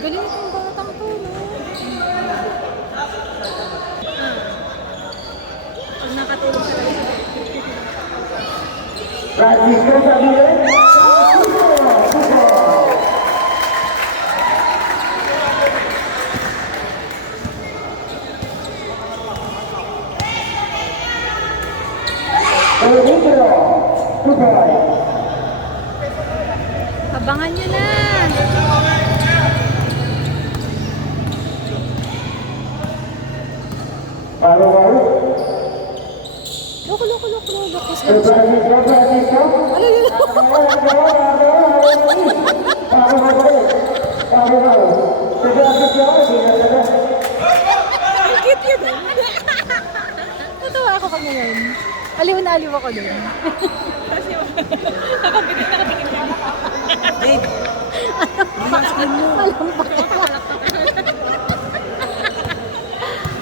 Galing itong batang to, no? Pag nakatulog sa lalim. Francisco Xavier. Abangan nyo na! Loko. Ang cute yun! Natuwa ako pag ngayon. Aliw na aliw ako dun. Nakapitin ka. Babe! Malampak ka.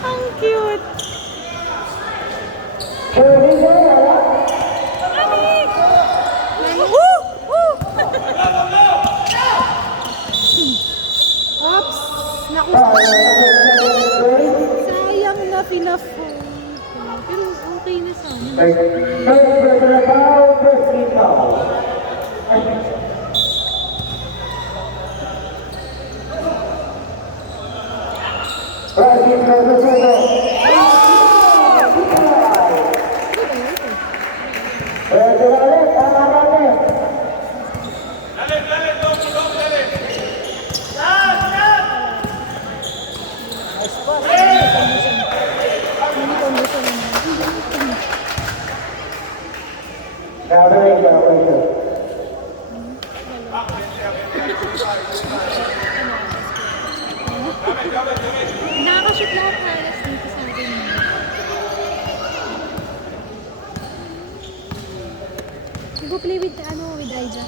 Ang cute! Oops! Naku! Sayang na pinafo. Pero okay na sana. Nakakashoot lahat halos dito sa atin. Go play with Aija.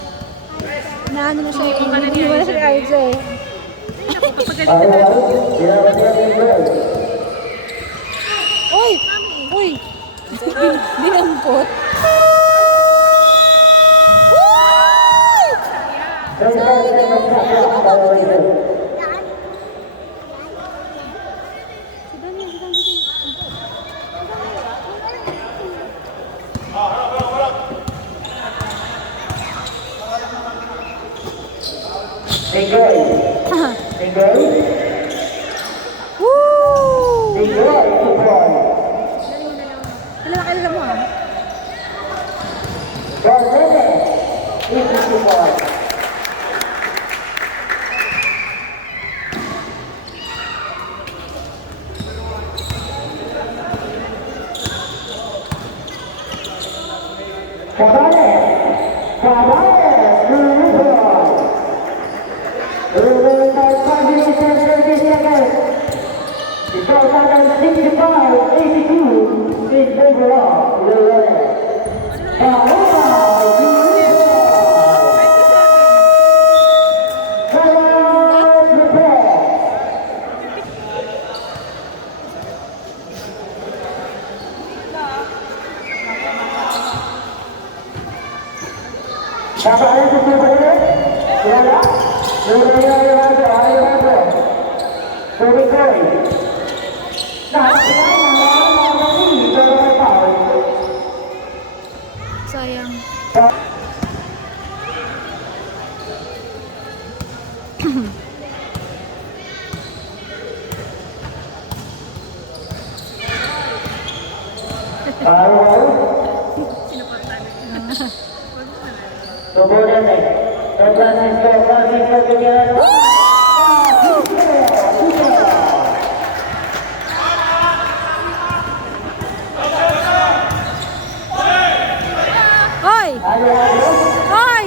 Naano na siya. Hindi mo na siya Aija eh. Uy! Uy! Dinampot. 82 points. Cabales, Uruguay. Uruguay by 5 seconds. The 12,65-82 is overall. Uruguay. Cabales itu boleh, ya, Sayang. Kemudian Francisco Figueroa. Hoy! Hoy!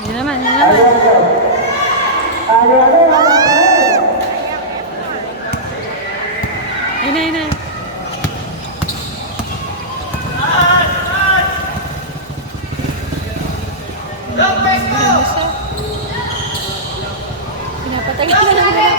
Yun naman, yun naman. Ayun na, ayun na. Pinapatagal na naman.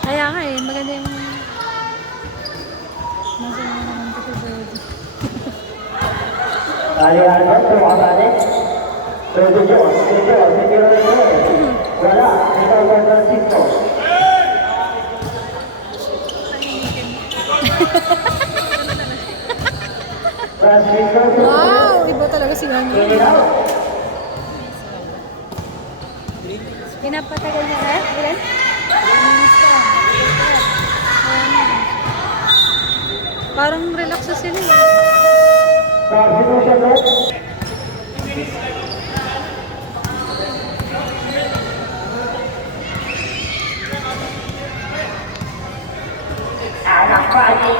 Kaya nga eh, maganda yung nasa naman ko sa wow! Iba talaga si Gandhi. Pinapatagal niya na? Ilan? Parang relax na sila eh. Anak pagi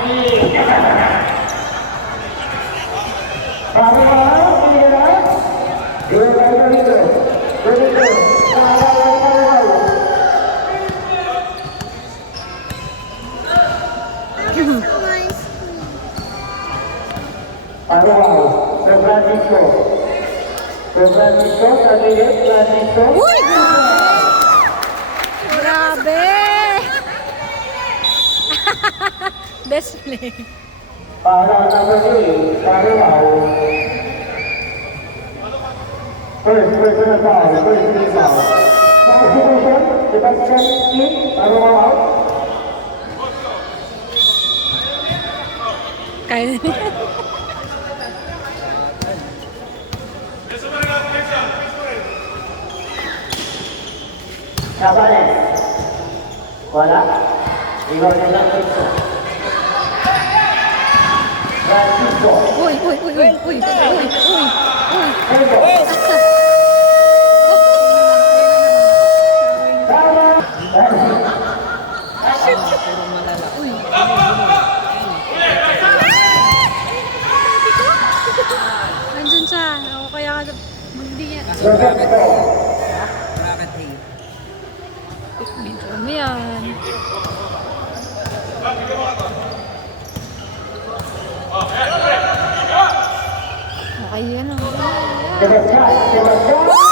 Francisco, Francisco. Uy! Grabe! Best play. Para naman para mau. Personal foul, personal foul. Substitution, Sebastian Kim, para mau. Kaya na niya. Cabales. Wala. Ikaw na lang ito. Francisco. Uy, uy, uy, uy, uy, uy, uy, uy. Pedro. Uy. Nandun siya. O kaya ka hindi niya. Ano yan? Okay, yan o. Sebastian, Sebastian.